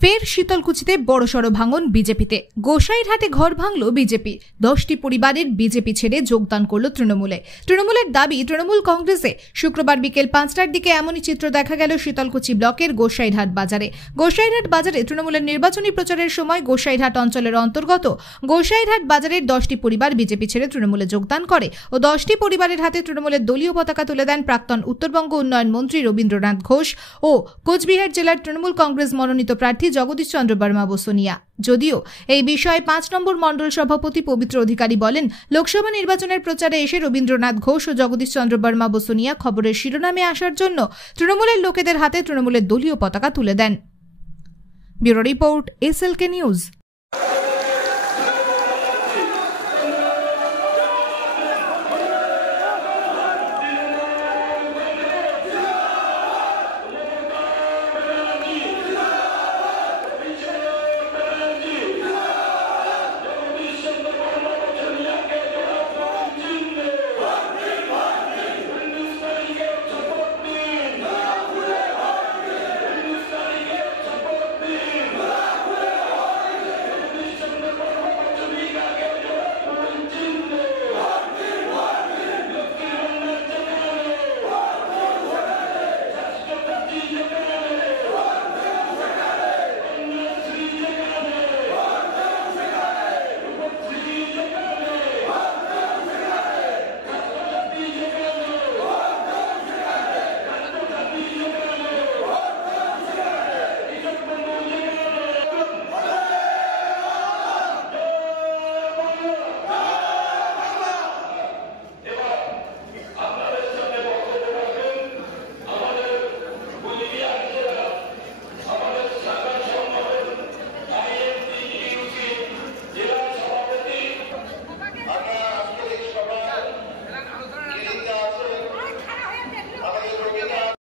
ফের শীতলকুচিতে বড়সড় ভাঙন বিজেপিতে। গোসাইরহাটে ঘর ভাঙল বিজেপি। 10টি পরিবারের বিজেপি ছেড়ে যোগদান করল তৃণমূলে। তৃণমূলের দাবি, তৃণমূল কংগ্রেসে। শুক্রবার বিকেল 5টার দিকে এমনই চিত্র দেখা গেল শীতলকুচি ব্লকের গোসাইরহাট বাজারে। গোসাইরহাট বাজারে তৃণমূলের নির্বাচনী প্রচারের সময় গোসাইরহাট অঞ্চলের অন্তর্গত গোসাইরহাট বাজারের 10টি পরিবার বিজেপি ছেড়ে তৃণমূলে যোগদান করে ও 10টি পরিবারের হাতে তৃণমূলের দলীয় পতাকা তুলে দেন প্রাক্তন উত্তরবঙ্গ উন্নয়ন মন্ত্রী রবীন্দ্রনাথ ঘোষ ও কোচবিহার জেলার তৃণমূল কংগ্রেস মনোনীত প্রার্থী জগদীশ চন্দ্র বর্মা বসুনিয়া। যদিও এই বিষয়ে 5 নম্বর মণ্ডল সভাপতি পবিত্র অধিকারী বলেন, লোকসভা নির্বাচনের প্রচারে এসে রবীন্দ্রনাথ ঘোষ ও জগদীশ চন্দ্র বর্মা বসুনিয়া খবরের শিরোনামে আসার জন্য তৃণমূলের লোকেদের হাতে তৃণমূলের দলীয় পতাকা তুলে দেন। Bureau report, SLK news.